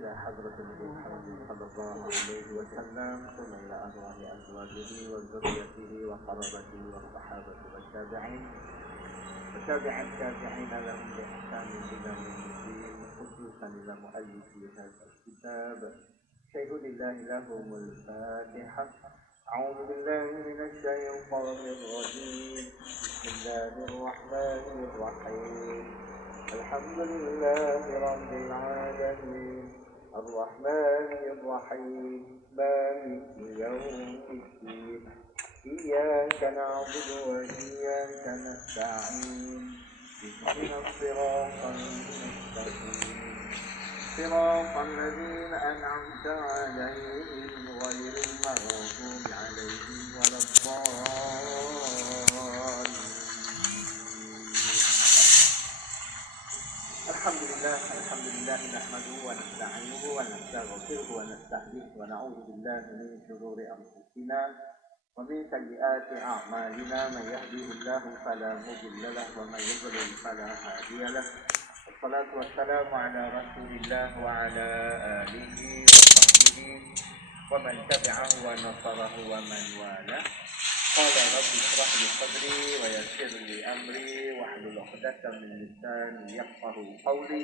إلى حضرة النبي محمد صلى الله عليه وسلم ثم إلى أرواح أزواجه وذريته وقرابته والصحابة والتابعين التابعين لهم بإحسان إلى يوم الدين خصوصا إلى مؤلفي هذا الكتاب شيخ الله لهم الفاتحة. أعوذ بالله من الشيطان الرجيم. بسم الله الرحمن الرحيم. الحمد لله رب العالمين الرحمن الرحيم مالك يوم الدين إياك نعبد وإياك نستعين اهدنا الصراط المستقيم صراط الذين أنعمت عليهم غير المغضوب عليهم ولا الضالين. الحمد لله نحمده ونستعينه ونستغفره ونستهديه ونعوذ بالله من شرور أنفسنا ومن سيئات أعمالنا. من يهده الله فلا مضل له ومن يضلل فلا هادي له. والصلاة والسلام على رسول الله وعلى آله وصحبه ومن تبعه ونصره ومن والاه. قال رب اشرح لي صدري ويسر لي أمري واحلل عقدة من لساني يفقه قولي.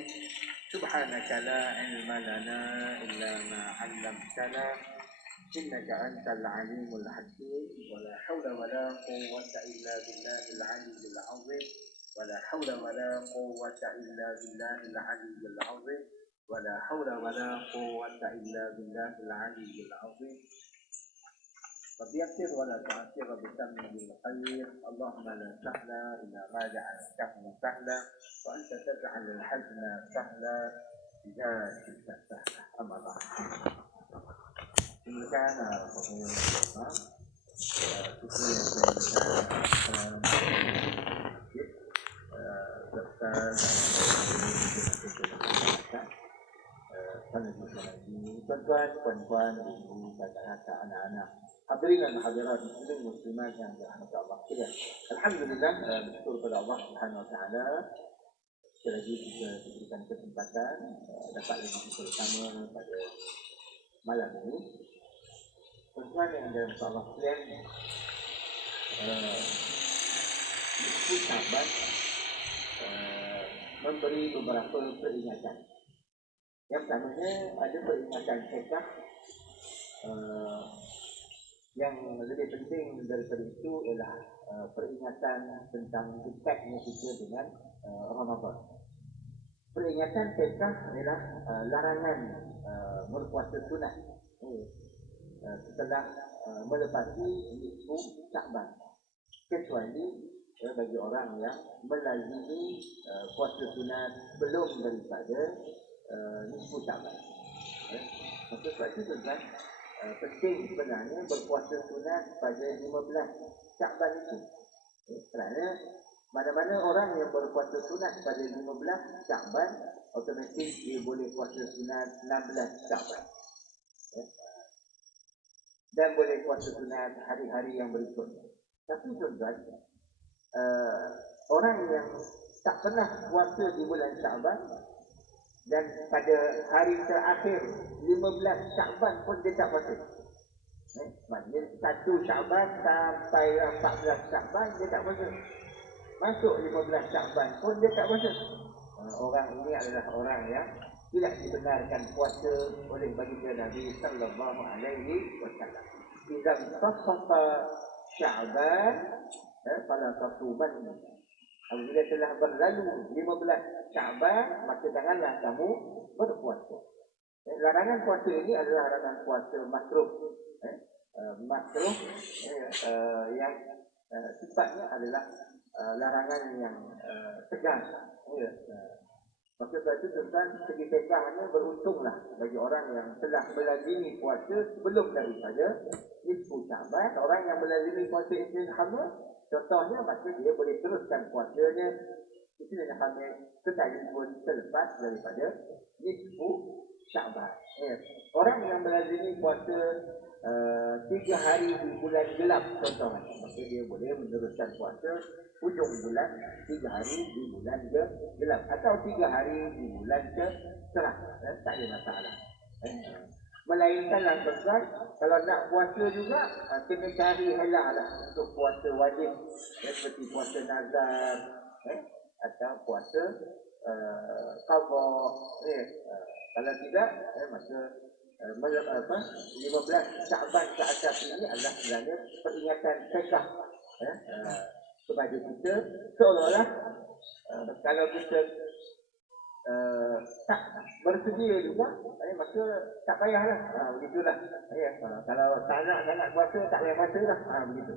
سبحانك لا علم لنا إلا ما علمتنا إنك أنت العليم الحكيم. ولا حول ولا قوة إلا بالله العلي العظيم. ولا حول ولا قوة إلا بالله العلي العظيم. ولا حول ولا قوة إلا بالله العلي العظيم. رب يسر ولا تعسر بسمه الخير. اللهم لا سهل إلا ما جعلته سهلا وأنت تجعل الحزن سهلا إذا شئت سهلا. أما بعد. Silakan tuan-tuan, puan-puan, ibu, kakak-kakak, anak-anak, hadirin dan hadirat muslimin muslimat yang dirahmati Allah sekalian. Alhamdulillah, bersyukur kepada Allah Subhanahu wa taala sekali lagi kita diberikan kesempatan dapat lagi bersama pada malam ini. Tuan-tuan yang dirahmati Allah sekalian, buku Syaban memberi beberapa peringatan. Yang pertamanya ada peringatan fiqh yang lebih penting daripada itu ialah peringatan tentang dekatnya kita dengan Ramadan. Peringatan fiqh ialah larangan berpuasa sunat setelah melepasi nisfu Sya'ban, kecuali bagi orang yang melazimi puasa sunat belum daripada nisfu Sya'ban. Maka sebab itu tuan, penting sebenarnya berpuasa sunat pada 15 Sya'ban itu. Kerana mana-mana orang yang berpuasa sunat pada 15 Sya'ban, otomatik dia boleh puasa sunat 16 Sya'ban. Dan boleh puasa sunat hari-hari yang berikutnya. Tapi tuan-tuan, orang yang tak pernah puasa di bulan Sya'ban dan pada hari terakhir 15 Sya'ban pun dia tak puasa. Maksudnya 1 Sya'ban sampai 14 Sya'ban dia tak puasa. Masuk 15 Sya'ban pun dia tak puasa. Orang ini adalah orang yang tidak dibenarkan puasa oleh baginda Nabi sallallahu alaihi wasallam. Idzan tasaffa Sya'ban fala tasuban. Apabila telah berlalu 15 Sya'ban, maka janganlah kamu berpuasa. Larangan puasa ini adalah larangan puasa makruh. Makruh yang sifatnya adalah larangan yang tegas. Maka sebab itu tuan-tuan, segi fiqhnya beruntunglah bagi orang yang telah melazimi puasa sebelum daripada nisfu Sya'ban. Orang yang melazimi puasa Isnin Khamis, contohnya, maka dia boleh teruskan puasanya Isnin Khamis sekalipun selepas daripada nisfu Sya'ban. Orang yang melazimi puasa 3 hari di bulan gelap contohnya, maka dia boleh meneruskan puasa hujung bulan 3 hari di bulan gelap atau 3 hari di bulan cerah, tak ada masalah. Melainkan lah tuan, kalau nak puasa juga kena cari halal lah untuk puasa wajib, seperti puasa nazar atau puasa qadha. Kalau tidak maka 15 Syaban ke atas ini adalah sebenarnya peringatan sekah kepada kita, seolah-olah kalau kita tak bersedia juga, maka tak payahlah. Begitulah. Kalau tak nak puasa, tak payah puasa lah. Begitu.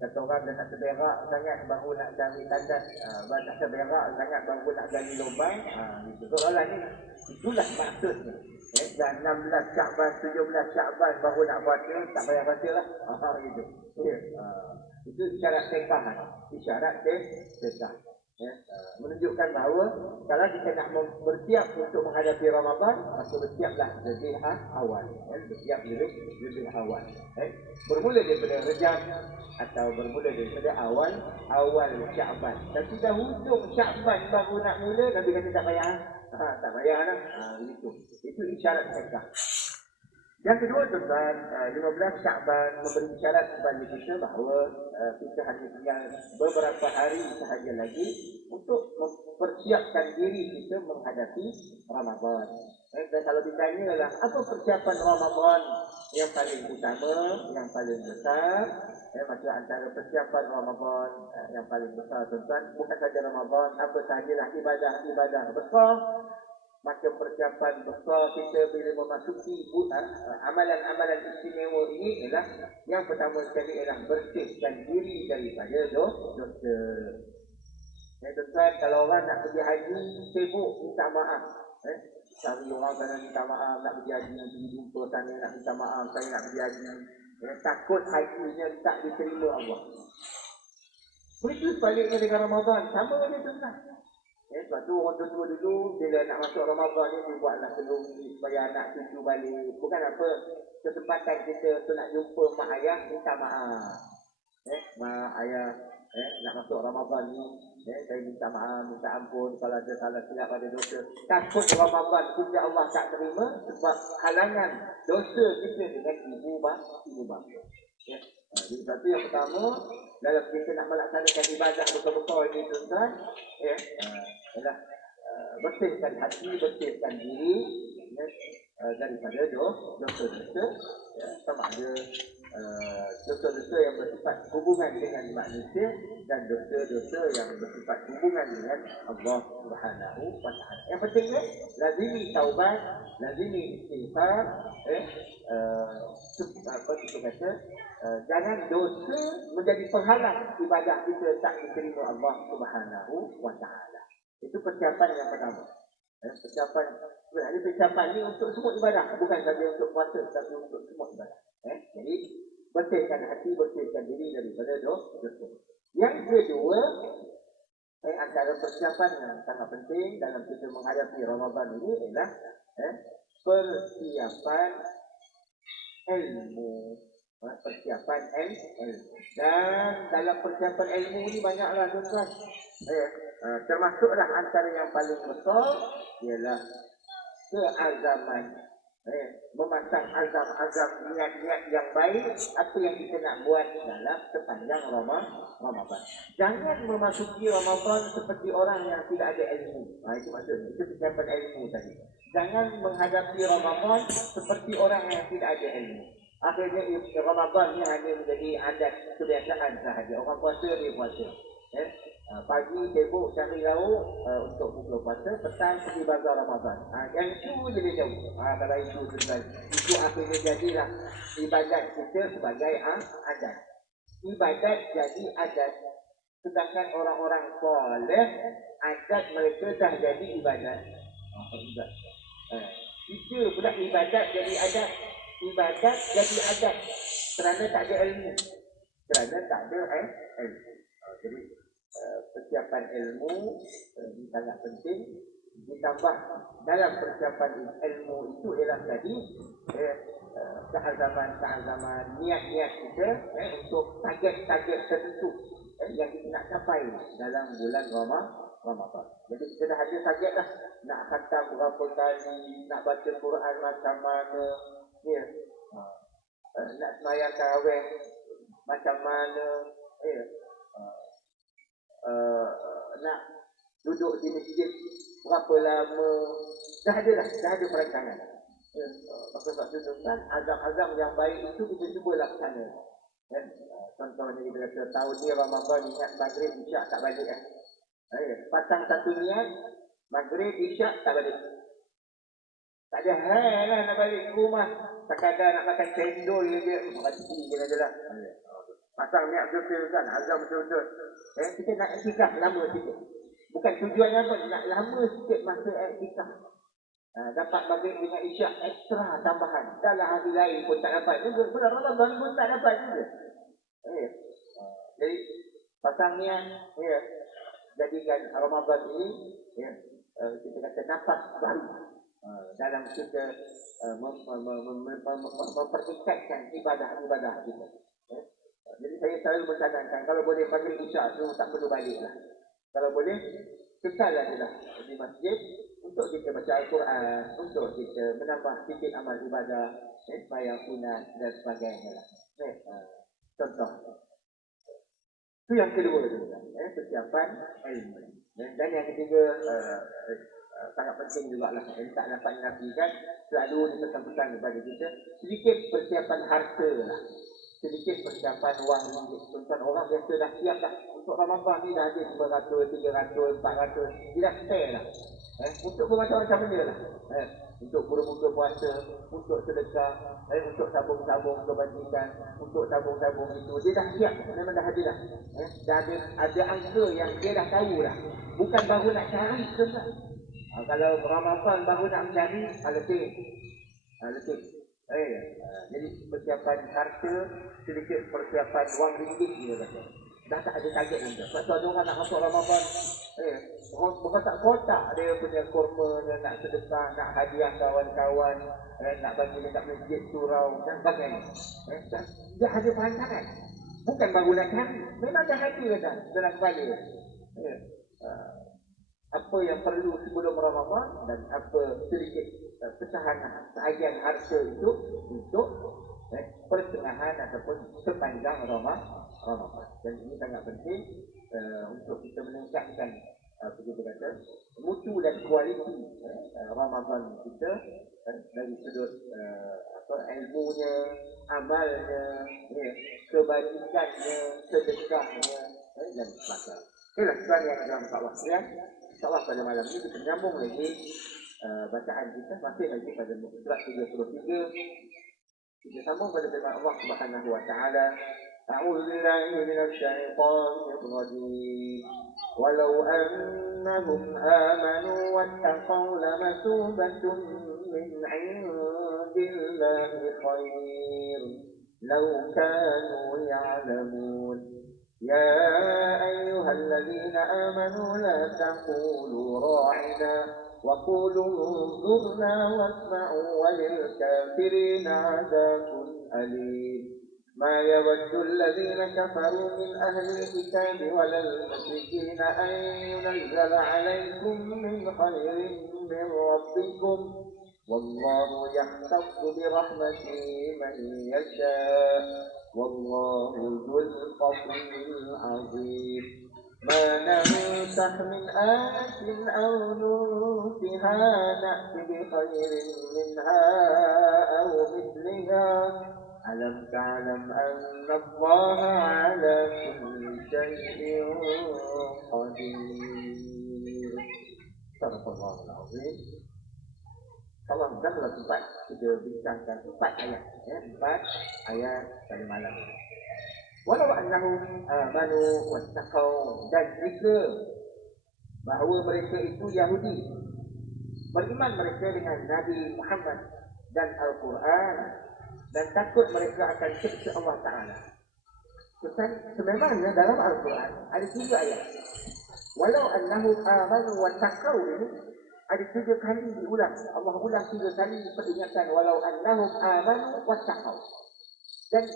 Kata orang dah tak terberak sangat baru nak cari tandas, tak terberak sangat baru nak gali lubang. Gitu. Soalan ni, itulah maksudnya. Dan 16 Syaban, 17 Syaban baru nak puasa, tak payah puasa lah. Gitu. Itu isyarat sekahan. Isyarat sekah. Menunjukkan bahawa kalau kita nak bersiap untuk menghadapi Ramadan, maka bersiaplah lebih awal. Bersiap lebih awal. Bermula daripada Rejab atau bermula daripada awal Syaban. Dan sudah hujung Syaban baru nak mula, Nabi kata tak payah. Tak payah lah. Itu isyarat sekah. Yang kedua tuan, 15 Syaban memberi isyarat kepada kita bahawa kita hanya tinggal beberapa hari sahaja lagi untuk mempersiapkan diri kita menghadapi Ramadan. Dan kalau ditanya lah, apa persiapan Ramadan yang paling utama, yang paling besar? Maka antara persiapan Ramadan yang paling besar tuan, bukan saja Ramadan, apa sahajalah ibadah-ibadah besar. Maka persiapan besar kita bila memasuki amalan-amalan istimewa ini ialah yang pertama sekali ialah bersihkan diri daripada dosa. Tuan, kalau orang nak pergi haji sibuk minta maaf, cari orang sana minta maaf, nak pergi haji, pergi jumpa sana nak minta maaf, saya nak pergi haji, takut hajinya tak diterima Allah. Begitu sebaliknya dengan Ramadan, sama je tuan. Sebab tu orang tua dulu bila nak masuk Ramadan ni dia buatlah sebelum supaya anak cucu balik. Bukan apa, kesempatan kita tu nak jumpa mak ayah minta maaf. Mak ayah nak masuk Ramadan ni, saya minta maaf, minta ampun kalau ada salah silap, ada dosa. Takut Ramadan juga Allah tak terima sebab halangan dosa kita dengan ibu bapa. Jadi satu yang pertama dalam kita nak melaksanakan ibadah betul-betul ini tuan, ialah bersihkan hati, bersihkan diri daripada dosa-dosa, sama ada dosa-dosa yang bersifat hubungan dengan manusia dan dosa-dosa yang bersifat hubungan dengan Allah Subhanahu wa Ta'ala. Yang pentingnya lazimi taubat, lazimi istighfar, apa kita kata, jangan dosa menjadi penghalang ibadah kita tak diterima Allah Subhanahu wa Ta'ala. Itu persiapan yang pertama. Persiapan ni untuk semua ibadah, bukan saja untuk puasa tapi untuk semua ibadah. Jadi bersihkan hati, bersihkan diri daripada dosa. Yang kedua, antara persiapan yang sangat penting dalam kita menghadapi Ramadan ini ialah persiapan ilmu. Persiapan ilmu. Dan dalam persiapan ilmu ini banyaklah tuan-tuan. Termasuklah antara yang paling besar ialah keazaman. Memasang azam-azam niat-niat yang baik apa yang kita nak buat dalam sepanjang Ramadan. Jangan memasuki Ramadan seperti orang yang tidak ada ilmu. Itu maksudnya, itu persiapan ilmu tadi. Jangan menghadapi Ramadan seperti orang yang tidak ada ilmu. Akhirnya Ramadan ni hanya menjadi adat kebiasaan sahaja. Orang puasa dia puasa. Pagi sibuk cari lauk untuk buka puasa, petang pergi bazar Ramadan. Yang itu lebih jauh. Kalau itu selesai, itu akhirnya jadilah ibadat kita sebagai adat. Ibadat jadi adat. Sedangkan orang-orang soleh, adat mereka dah jadi ibadat. Jika pula ibadat jadi adat, ibadat jadi adat kerana tak ada ilmu. Jadi persiapan ilmu ini sangat penting. Ditambah dalam persiapan ilmu itu ialah tadi keazaman niat-niat kita untuk target-target tertentu yang kita nak capai dalam bulan Ramadan. Jadi kita dah ada target dah, nak khatam berapa kali, nak baca Quran macam mana, ya. Nak sembahyang tarawih macam mana, ya. Nak duduk di masjid berapa lama, dah ada perancangan. Sebab tunjukkan azam-azam yang baik itu kita cuba laksana. Contohnya kita kata tahun ni Ramadan ingat maghrib isyak tak balik pasang satu niat maghrib isyak tak balik. Tak ada hal lah nak balik ke rumah, sekadar nak makan cendol je, mati je lah. Pasang niat betul kan, azam betul. Kita nak iktikaf lama sikit. Bukan tujuannya apa, nak lama sikit masa iktikaf. Dapat maghrib dengan isyak ekstra tambahan. Dalam hari lain pun tak dapat. Bulan Ramadan pun tak dapat juga. Jadi pasang niat, jadikan Ramadan ini kita kata nafas baru dalam kita mempertingkatkan ibadah-ibadah kita. Jadi saya selalu mencanangkan kalau boleh maghrib isyak tu tak perlu balik lah. Kalau boleh kekal aja lah di masjid untuk kita baca Al-Quran, untuk kita menambah sikit amal ibadah, sembahyang sunat dan sebagainya lah. Contoh. Itu yang kedua tu, persiapan ilmu. Dan yang ketiga sangat penting juga lah. Tak dapat dinafikan, selalu dipesan-pesan kepada kita sedikit persiapan harta lah. Sedikit persiapan wang ringgit. Tuan-tuan orang biasa dah siap dah. Untuk Ramadan ni dah ada 500, 300, 400. Dia dah spare lah. Untuk bermacam-macam benda lah. Untuk berbuka puasa, untuk sedekah, untuk tabung-tabung kebajikan, untuk tabung-tabung itu. Dia dah siap. Memang dah ada dah. Dah ada angka yang dia dah tahu dah. Bukan baru nak cari tuan-tuan. Kalau Ramadan baru nak mencari, letih. Jadi persiapan harta, sedikit persiapan wang ringgit dia kata. Dah tak ada target lagi. Sebab tu ada orang nak masuk Ramadan, orang berkotak-kotak dia punya kurma, dia nak sedekah, nak hadiah kawan-kawan, nak bagi dekat masjid surau dan sebagainya. Dia ada perancangan. Bukan baru nak cari, memang dah ada dah dalam kepala. Apa yang perlu sebelum Ramadan dan apa sedikit pecahan sehagian harta itu untuk pertengahan ataupun sepanjang Ramadan. Dan ini sangat penting untuk kita meningkatkan begitu kata mutu dan kualiti Ramadan kita dari sudut ilmunya, amalnya, kebajikannya, sedekahnya dan sebagainya. Itulah tuan yang dalam Allah sekalian. InsyaAllah pada malam ini kita menyambung lagi bacaan kita masih lagi pada surat 33. Kita sambung pada firman Allah Subhanahu wa taala. A'udzu billahi minasy syaithanir rajim. Walau annahum amanu wattaqaw lamathubatun min 'indillahi khair law kanu ya'lamun. يا أيها الذين آمنوا لا تقولوا راعنا وقولوا انظرنا واسمعوا وللكافرين عذاب أليم. ما يود الذين كفروا من أهل الكتاب ولا المشركين أن ينزل عليكم من خير من ربكم والله يختص برحمته من يشاء والله ذو الفضل العظيم. ما ننسخ من آية أو ننسها نأت بخير منها أو مثلها ألم تعلم أن الله على كل شيء قدير. صدق الله العظيم. Allah dalam tempat kita bincangkan 4 ayat, 4 ayat pada malam ini. Walau annahum amanu wattaqau, dan jika bahawa mereka itu Yahudi, beriman mereka dengan Nabi Muhammad dan Al-Quran dan takut mereka akan siksa Allah Ta'ala. Sememangnya dalam Al-Quran ada 3 ayat. Walau annahum amanu wattaqau ini Ada 3 kali diulang. Allah ulang 3 kali peringatan walau annahum amanu wattaqau. Dan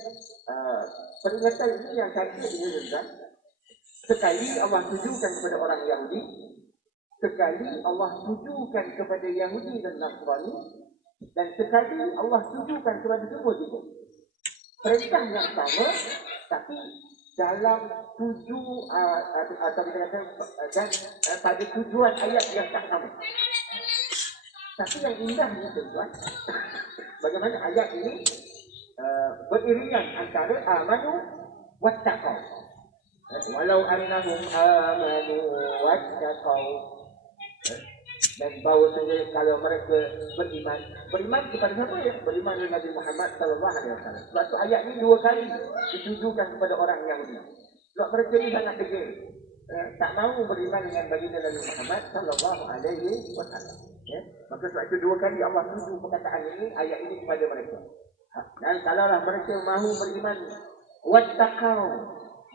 peringatan ini yang saya inginkan, sekali Allah tujukan kepada orang Yahudi, sekali Allah tujukan kepada Yahudi dan Nasrani, dan sekali Allah tujukan kepada semua juga. Perintah yang sama, tapi dalam 7 atau dikatakan dan pada tujuan ayat yang tak sama. Tapi yang indahnya tuan, bagaimana ayat ini beriringan antara amanu wattaqau. Walau annahum amanu wattaqau. Dan bahawasanya kalau mereka beriman kepada siapa ya? Beriman dengan Nabi Muhammad sallallahu alaihi wasallam. Sebab tu ayat ini 2 kali ditujukan kepada orang Yahudi. Sebab mereka ni sangat degil. Tak mahu beriman dengan baginda Nabi Muhammad sallallahu alaihi wasallam. Ya? Maka sebab itu 2 kali Allah tuju perkataan ini, ayat ini kepada mereka. Dan kalaulah mereka mahu beriman wattaqau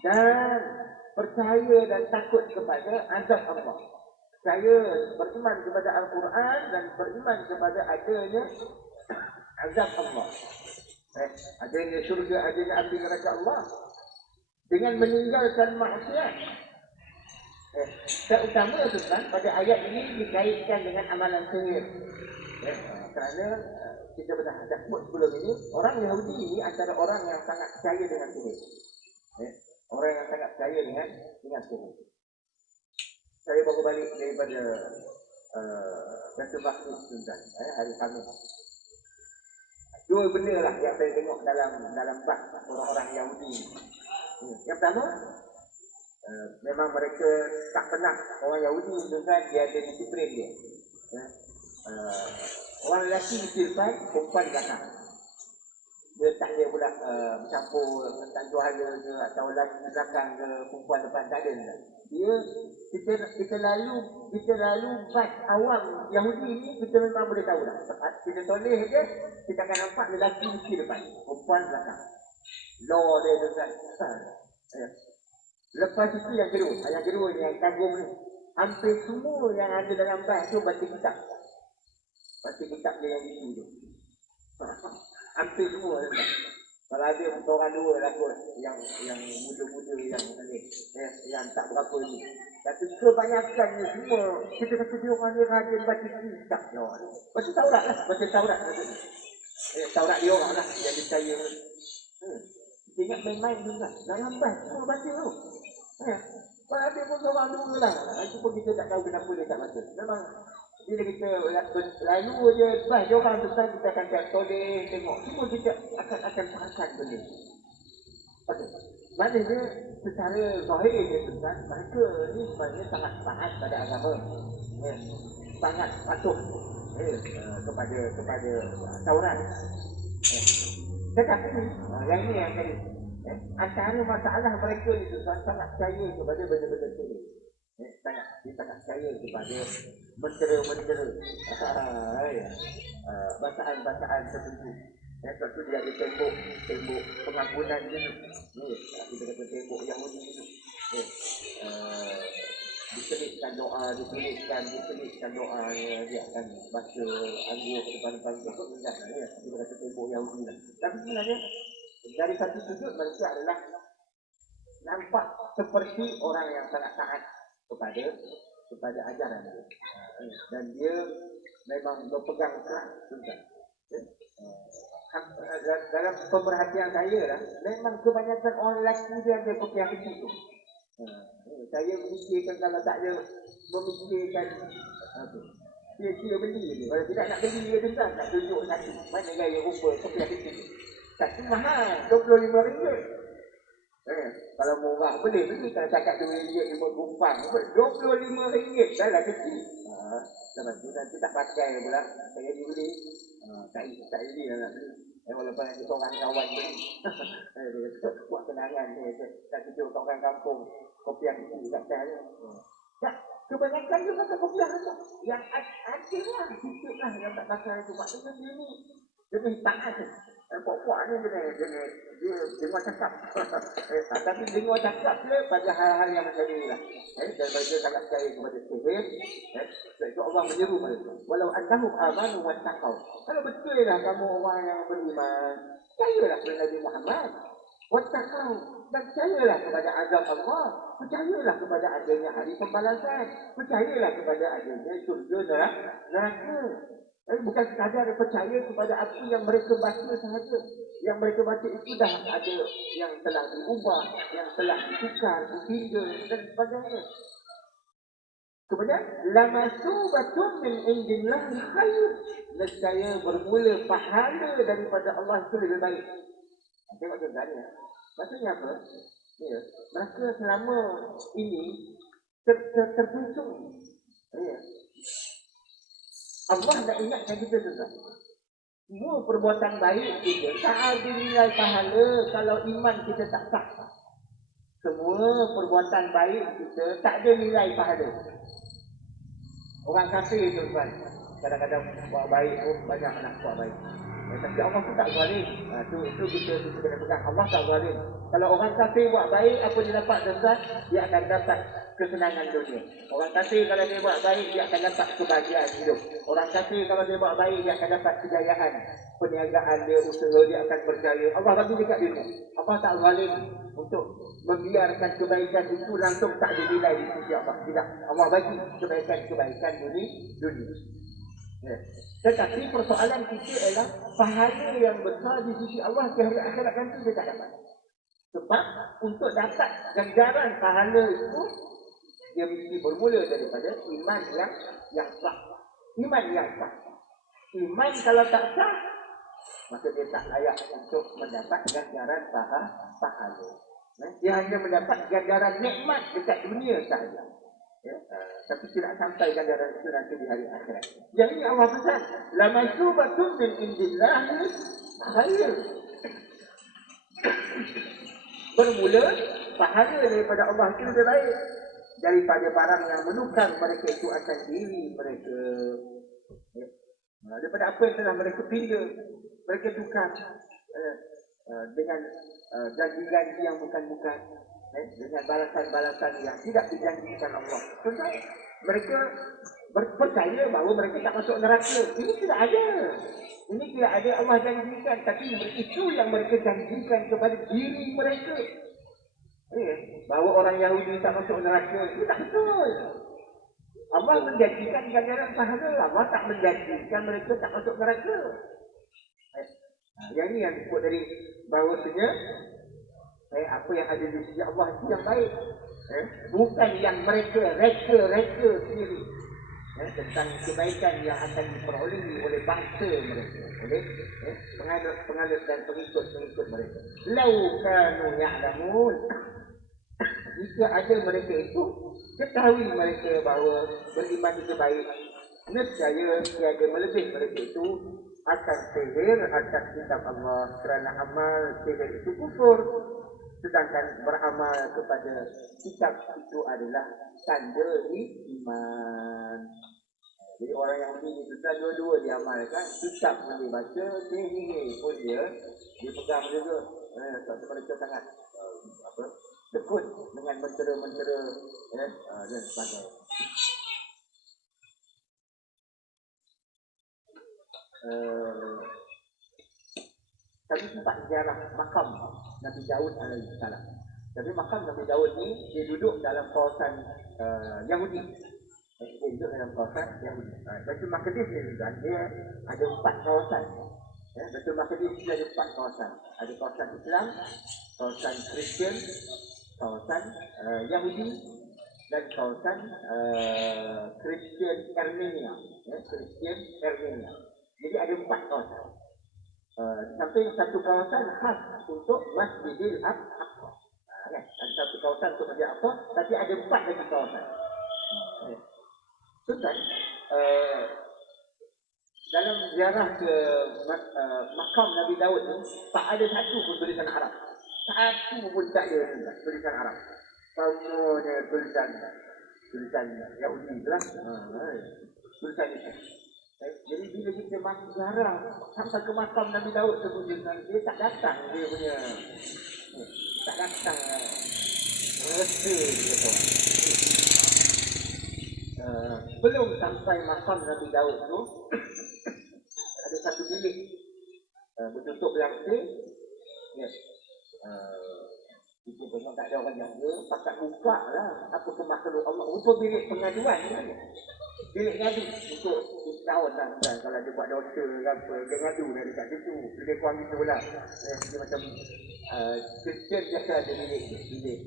dan percaya dan takut kepada azab Allah. Saya beriman kepada Al-Quran dan beriman kepada adanya azab Allah. Adanya syurga, adanya api neraka Allah. Dengan meninggalkan maksiat. Terutama tuan, pada ayat ini dikaitkan dengan amalan sihir. Kerana kita dah sebut sebelum ini, orang Yahudi ini antara orang yang sangat percaya dengan sihir. Orang yang sangat percaya dengan sihir. Saya baru balik daripada Datuk Baksus tuan, hari Khamis. 2 benda lah yang saya tengok dalam bab orang-orang Yahudi. Yang pertama, memang mereka tak pernah, orang Yahudi tuan, dia ada disiplin dia. Orang lelaki disiplin, perempuan belakang. Dia tak ada pula bercampur tentang juara ke atau lelaki belakang ke perempuan depan, tak ada. Dia kita lalu bab awam Yahudi ni kita memang boleh tahu lah. Kita toleh je, kita akan nampak lelaki mesti depan, perempuan belakang. Law dia tuan. Lepas itu yang kedua ni yang kagum ni. Hampir semua yang ada dalam bab tu baca kitab. Baca kitab dia yang itu tu. Hampir semua tuan. Kalau ada orang 2 lah kot yang muda-muda yang tak berapa ni. Tapi kebanyakannya semua kita kata dia orang ni rajin baca kitab dia orang. Baca Taurat lah, baca Taurat maksudnya. Taurat dia orang lah yang percaya. Kita ingat main-main juga. Dalam bas semua baca tu. Kalau ada pun seorang 2 lah. Itu pun kita tak tahu kenapa dia tak baca. Memang bila kita lalu je bas dia orang tu kita akan toleh tengok. Semua kita akan perasan benda. Maknanya secara zahir dia tuan, mereka ni sebenarnya sangat taat pada agama. Sangat patuh kepada Taurat. Tetapi yang ini yang tadi, antara masalah mereka ni tuan, sangat percaya kepada benda-benda sihir. Sangat percaya kepada mentera-mentera, bacaan-bacaan tertentu. Sebab tu dia ada tembok pengampunan je tu. Kita kata tembok Yahudi tu. Diselitkan doa, diselitkan doa, dia akan baca anggur ke depan-depan tu. Kita kata tembok Yahudi lah. Tapi sebenarnya dari satu sudut mereka adalah nampak seperti orang yang sangat taat kepada ajaran dia. Dan dia memang berpegang keras tuan. Dalam pemerhatian saya lah, memang kebanyakan orang lelaki dia ada pegang kecil tu. Saya memikirkan kalau tak ada memikirkan dia beli je. Kalau tidak nak beli dia tuan, nak tunjuk satu. Mana gaya rupa pegang kecil tu. Satu mahal, RM25. Kalau murah boleh beli, kalau cakap RM2 5 gumpang RM25 dah lah kecil. Lepas tu nanti tak pakai pula, saya beli. Tak beli lah nak beli. Walaupun nanti seorang kawan beli. Buat kenangan ni, tak tunjuk orang kampung kopiah kecil kat saya. Tak, kebanyakan juga kata kopiah tu. Yang ada lah, sikit lah yang tak pakai tu. Maksudnya dia ni lebih taat. Puak-puak ni dia dengar cakap. Tapi dengar cakap dia pada hal-hal yang macam ni lah. Daripada dia sangat percaya kepada sihir. Sebab itu Allah menyeru mereka. Walau annahum amanu wattaqau. Kalau betul lah kamu orang yang beriman, percayalah kepada Nabi Muhammad. Wattaqau. Dan percayalah kepada azab Allah. Percayalah kepada adanya hari pembalasan. Percayalah kepada adanya surga neraka. Bukan sekadar percaya kepada apa yang mereka baca sahaja. Yang mereka baca itu dah ada yang telah diubah, yang telah ditukar, dipindah dan sebagainya. Kemudian, lamasubatun min indillahi khair. Nescaya bermula pahala daripada Allah itu lebih baik. Tengok tuan-tuan. Maksudnya apa? Ya, mereka selama ini terpusung. Ya. Allah nak ingatkan kita tuan. Semua perbuatan baik kita tak ada nilai pahala kalau iman kita tak sah. Semua perbuatan baik kita tak ada nilai pahala. Orang kafir tuan, kadang-kadang buat baik pun banyak nak buat baik. Tapi Allah pun tak zalim. Itu kita kena pegang. Allah tak zalim. Kalau orang kafir buat baik, apa dia dapat tuan? Dia akan dapat kesenangan dunia. Orang kafir kalau dia buat baik, dia akan dapat kebahagiaan hidup. Orang kafir kalau dia buat baik, dia akan dapat kejayaan. Perniagaan dia, usaha dia akan berjaya. Allah bagi dekat dunia. Allah tak zalim untuk membiarkan kebaikan itu langsung tak dinilai di sisi Allah. Tidak. Allah bagi kebaikan dunia. Ya. Tetapi persoalan kita ialah pahala yang besar di sisi Allah di hari akhirat nanti dia tak dapat. Sebab untuk dapat ganjaran pahala itu dia mesti bermula daripada iman yang sah. Iman yang sah. Iman kalau tak sah, maka dia tak layak untuk mendapat ganjaran pahala. Dia hanya mendapat ganjaran nikmat dekat dunia sahaja. Ya, tapi tidak sampai ganjaran itu nanti di hari akhirat. Yang ini Allah pesan, lamasubatun min indillahi khair. Bermula pahala daripada Allah itu lebih baik daripada barang yang menukar mereka itu akan diri mereka. Ya. Daripada apa yang telah mereka pindah, mereka tukar dengan janji-janji yang bukan-bukan. Dengan balasan-balasan yang tidak dijanjikan Allah. Contoh, mereka percaya bahawa mereka tak masuk neraka. Ini tidak ada. Ini tidak ada Allah janjikan. Tapi itu yang mereka janjikan kepada diri mereka. Bahawa orang Yahudi tak masuk neraka. Itu tak betul. Allah menjanjikan ganjaran pahala. Allah tak menjanjikan mereka tak masuk neraka. Yang ini yang disebut dari bahawasanya apa yang ada di sisi Allah itu yang baik. Bukan yang mereka reka sendiri. Tentang kebaikan yang akan diperolehi oleh bangsa mereka. Oleh penganut dan pengikut mereka. Lau kanu ya'lamun. Jika ada mereka itu, ketahui mereka bahawa beriman itu baik. Nescaya tiada melebih mereka itu akan sihir atas kitab Allah. Kerana amal sihir itu kufur. Sedangkan beramal kepada kitab itu adalah tanda iman. Jadi orang yang begini itu dua-dua dia amalkan. Kitab pun dia baca, sihir pun dia pegang juga. Sebab mereka sangat tekun dengan mentera-mentera dan sebagainya. Kami sempat ziarah makam Nabi Daud alaihissalam. Jadi makam Nabi Daud ni dia duduk dalam kawasan Yahudi. Dia duduk dalam kawasan Yahudi. Baitul Maqdis ni kan dia ada 4 kawasan. Baitul Maqdis dia ada 4 kawasan. Ada kawasan Islam, kawasan Kristian, kawasan Yahudi dan kawasan Kristian Armenia. Kristian Armenia. Jadi ada 4 kawasan. Sampai satu kawasan khas untuk Masjidil Aqsa. Ada satu kawasan untuk Masjidil Aqsa, tapi ada 4 lagi kawasan. Tuan, dalam ziarah ke makam Nabi Daud ni, tak ada satu pun tulisan Arab. Satu pun tak ada tulisan Arab. Semuanya tulisan Yahudi itulah. Tulisan itu. Jadi bila kita masuk ziarah sampai ke makam Nabi Daud tu dia tak datang dia punya tak datang rasa dia tu. Belum sampai makam Nabi Daud tu ada satu bilik bertutup lantai. Ya. Kita tengok tak ada orang jaga, pakat buka lah apa ke makhluk Allah. Rupa bilik pengaduan kan. Bilik ngadu untuk tahun lah kan. Kalau dia buat dosa ke apa, dia ngadu dari kat situ. Dia kuang itu lah. Dia macam Kristian biasa ada bilik.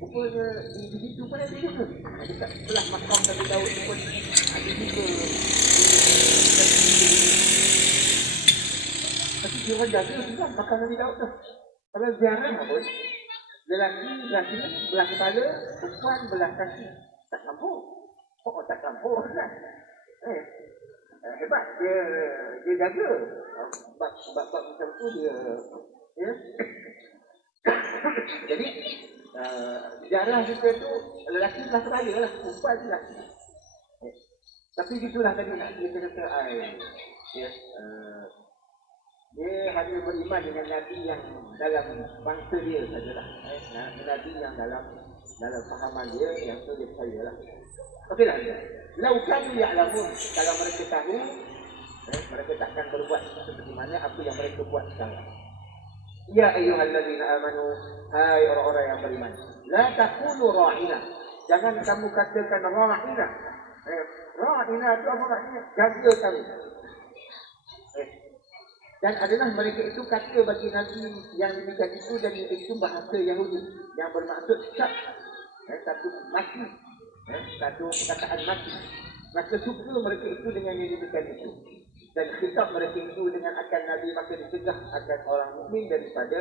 Rupanya di situ pun ada juga. Dekat sebelah makam Nabi Daud pun ada juga. Tapi dia orang jaga juga makam Nabi Daud tu. Kalau ziarah pun, lelaki belah sini, belah kepala, perempuan belah kaki. Tak campur. Pokok tak campur kan. Hebat, dia jaga. Sebab macam tu dia. Ya. Jadi, ziarah kita tu, lelaki belah kepala lah, perempuan belah kaki. Tapi gitulah tadi nak kita kata ya, dia hanya beriman dengan Nabi yang dalam bangsa dia sajalah. Nabi yang dalam fahaman dia yang tu dia percayalah. Okeylah. Laukan ya'lamun, kalau mereka tahu, mereka takkan berbuat seperti mana apa yang mereka buat sekarang. Ya ayyuhallazina amanu, hai orang-orang yang beriman, la taqulu ra'ina. Jangan kamu katakan ra'ina. Ra'ina itu apa maknanya? Jaga kami. Dan adalah mereka itu kata bagi Nabi yang demikian itu dan itu bahasa Yahudi yang bermaksud syak, satu mati, satu perkataan mati. Maka suka mereka itu dengan yang demikian itu. Dan khitab mereka itu dengan akan Nabi, maka dicegah akan orang mukmin daripada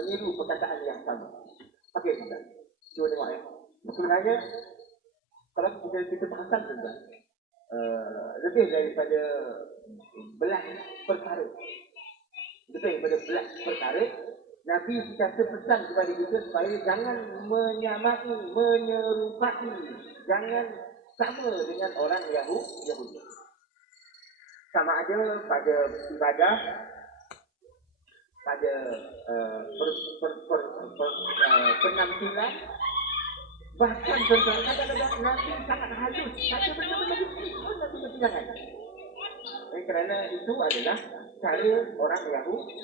meniru perkataan yang sama. Okey, cuba tengok ya. Sebenarnya kalau kita perasan tuan, lebih daripada belas perkara. Nabi kita pesan kepada kita supaya jangan menyamai, menyerupai, jangan sama dengan orang Yahudi. Sama ada pada ibadah, pada penampilan, bahkan kadang-kadang Nabi sangat halus, kata benda-benda kecil pun Nabi jangan. Kerana itu adalah cara orang Yahudi.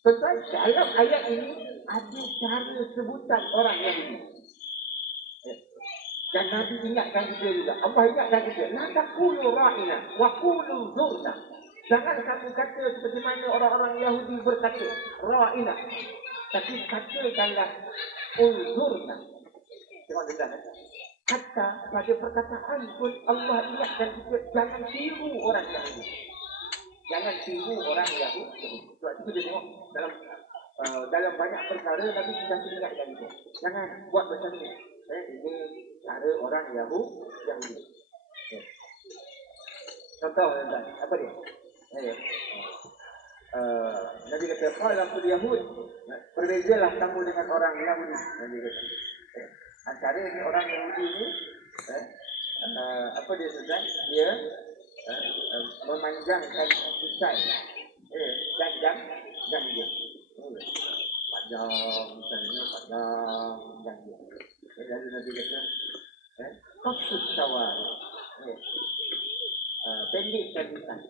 Tuan-tuan, dalam ayat ini ada cara sebutan orang Yahudi. Dan Nabi ingatkan kita juga. Allah ingatkan kita. La taqulu ra'ina wa qulu zurna. Jangan kamu kata seperti mana orang-orang Yahudi berkata ra'ina. Tapi katakanlah unzurna. Tengok dengar. Kata pada perkataan pun Allah ingatkan kita jangan tiru orang Yahudi. Jangan tiru orang Yahudi. Sebab itu dia tengok dalam banyak perkara Nabi sudah ingatkan kita. Jangan buat macam ni. Ini cara orang Yahudi. Contoh tuan, apa dia? Nabi kata, "Qalaqul Yahud." Berbezalah kamu dengan orang Yahudi. Nabi kata. Antara ini orang Yahudi ini, apa dia tuan? Dia memanjangkan kisah. Jam dia. Panjang misalnya panjang dia. Lalu Nabi kata, "Qassus sawar." Pendekkan kisah.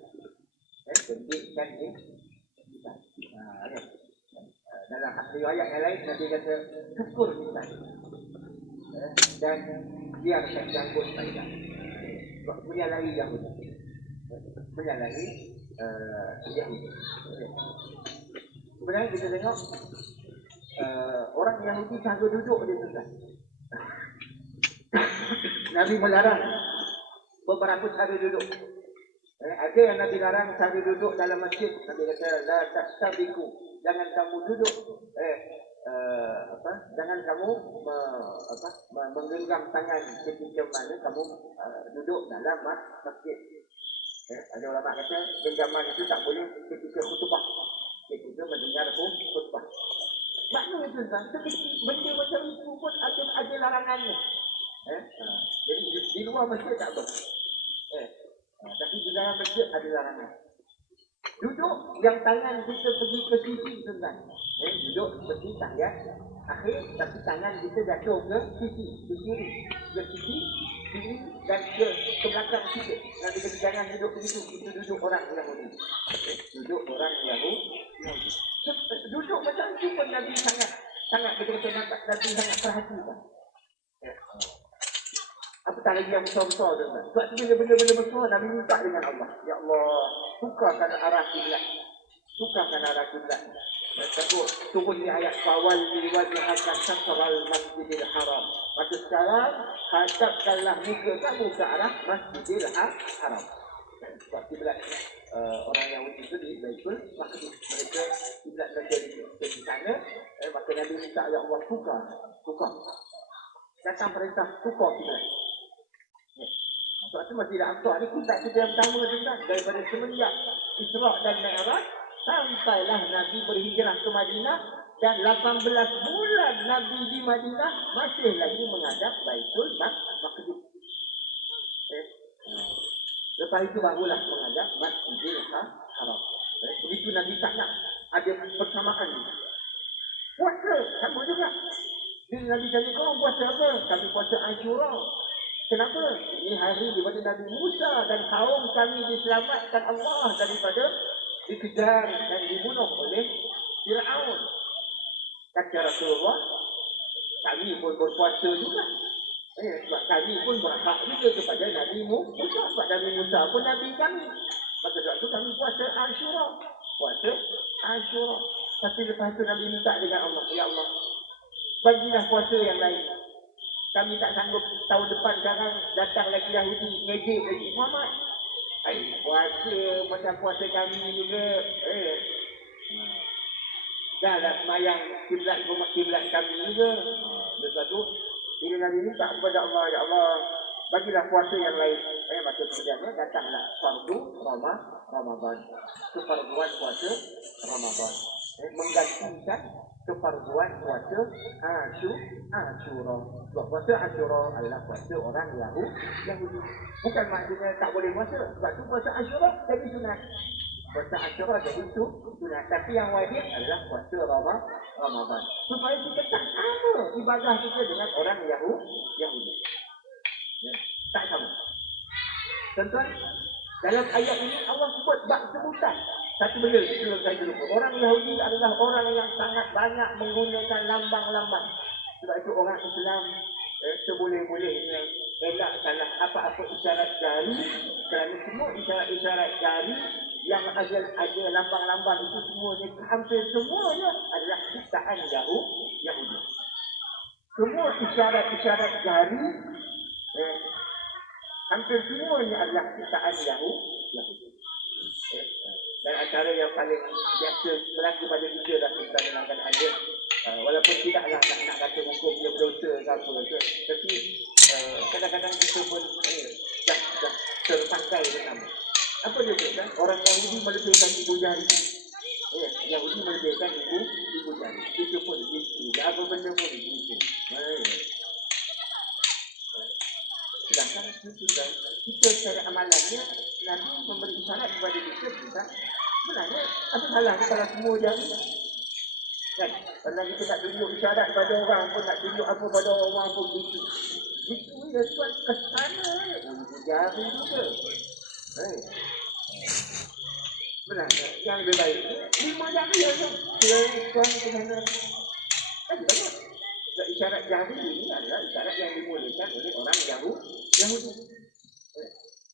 Pendekkan kisah. Dalam riwayat yang lain Nabi kata syukur kisah. Dan biarkan janggut mereka. Menyalahi Yahudi. Sebenarnya kita tengok orang Yahudi sangka duduk dia susah. Nabi melarang beberapa cara duduk. Ada yang Nabi larang cara duduk dalam masjid. Nabi kata la tastabiqu, jangan kamu duduk jangan kamu menggenggam tangan ketika mana kamu duduk dalam masjid. Ada ulama kata genggaman itu tak boleh ketika khutbah, ketika mendengar khutbah. Maknanya tuan-tuan, benda macam itu pun ada larangannya. Jadi di luar luar masjid tak apa. Tapi di dalam masjid ada larangan. Duduk yang tangan kita pergi ke sisi tuan. Duduk seperti tahiyat akhir, tapi tangan kita jatuh ke sisi, ke kiri, ke sisi, kiri dan ke belakang sikit. Nanti kita jangan duduk begitu, itu duduk orang Yahudi. Duduk orang Yahudi. Duduk macam itu pun Nabi sangat betul-betul nampak, Nabi sangat perhatikan. Apatah lagi yang besar-besar tuan. Sebab tu benda-benda besar Nabi minta dengan Allah. Ya Allah, sukakan arah kiblat. Sukakan arah kiblat. Turun di ayat fawal wajhaka syatral masjidil haram. Maka sekarang hadapkanlah muka kamu ke arah Masjidil Haram. Sebab kiblat orang Yahudi itu di Baitul Maqdis. Mereka kiblat mereka di sana. Maka Nabi minta ya Allah suka. Datang perintah suka kiblat. Sebab tu Masjidil Aqsa ni kiblat kita yang pertama tuan, daripada semenjak Isra' dan Mi'raj sampailah Nabi berhijrah ke Madinah dan 18 bulan Nabi di Madinah masih lagi menghadap Baitul Maqdis. Lepas itu barulah menghadap Masjidil Haram. Begitu Nabi tak nak ada persamaan ni. Puasa sama juga. Jadi Nabi tanya kau puasa apa? Kami puasa Ashura. Kenapa? Ini hari di mana Nabi Musa dan kaum kami diselamatkan Allah daripada dikejar dan dibunuh oleh Fir'aun. Kata Rasulullah, kami pun berpuasa juga. Sebab kami pun berhak juga kepada Nabi Musa. Sebab Nabi Musa pun Nabi kami. Maka sebab itu kami puasa Ashura. Tapi lepas itu Nabi minta dengan Allah, ya Allah, bagilah puasa yang lain. Kami tak sanggup tahun depan sekarang datang lagi Yahudi ngejek lagi Muhammad. Puasa macam puasa kami juga. Dah semayang kiblat kami juga. Lepas tu bila Nabi minta kepada Allah, ya Allah, bagilah puasa yang lain. Maka kemudiannya datanglah fardu Ramadan. Kefarduan puasa Ramadan. Menggantikan kefarduan puasa Ashura. Puasa Ashura adalah puasa orang Yahudi. Bukan maksudnya tak boleh puasa. Sebab tu puasa Ashura jadi sunat. Puasa Ashura jadi sunat. Tapi yang wajib adalah puasa Ramadan. Supaya kita tak sama ibadah kita dengan orang Yahudi. Tak sama. Tuan-tuan, dalam ayat ini Allah sebut bab sebutan. Satu benda dulu. Orang Yahudi adalah orang yang sangat banyak menggunakan lambang-lambang. Sebab itu orang Islam seboleh-bolehnya elak salah apa-apa isyarat jari. Kerana semua isyarat jari yang ada lambang-lambang itu semuanya, hampir semuanya adalah ciptaan Yahudi. Semua isyarat jari hampir semuanya adalah ciptaan Yahudi. Dan acara yang paling biasa berlaku pada kita adalah kita dalam keadaan dia. Walaupun tidaklah nak kata hukum dia berdosa ke apa ke, tapi kadang-kadang kita pun dah terpakai dengan apa dia kan? Orang Yahudi melebihkan ibu jari. Yahudi melebihkan ibu jari. Itu pun begitu. Apa benda pun begitu. Sedangkan kita secara amalannya Nabi memberi isyarat kepada kita tentang sebenarnya apa salah kalau semua jari kan? Kalau kita nak tunjuk isyarat pada orang pun, nak tunjuk apa pada orang pun gitu. Itu ya tuan kesana jari juga. Sebenarnya yang lebih baik 5 jari saja. Tuan kena kan banyak. Isyarat jari ini adalah isyarat yang dimulakan oleh orang Yahudi.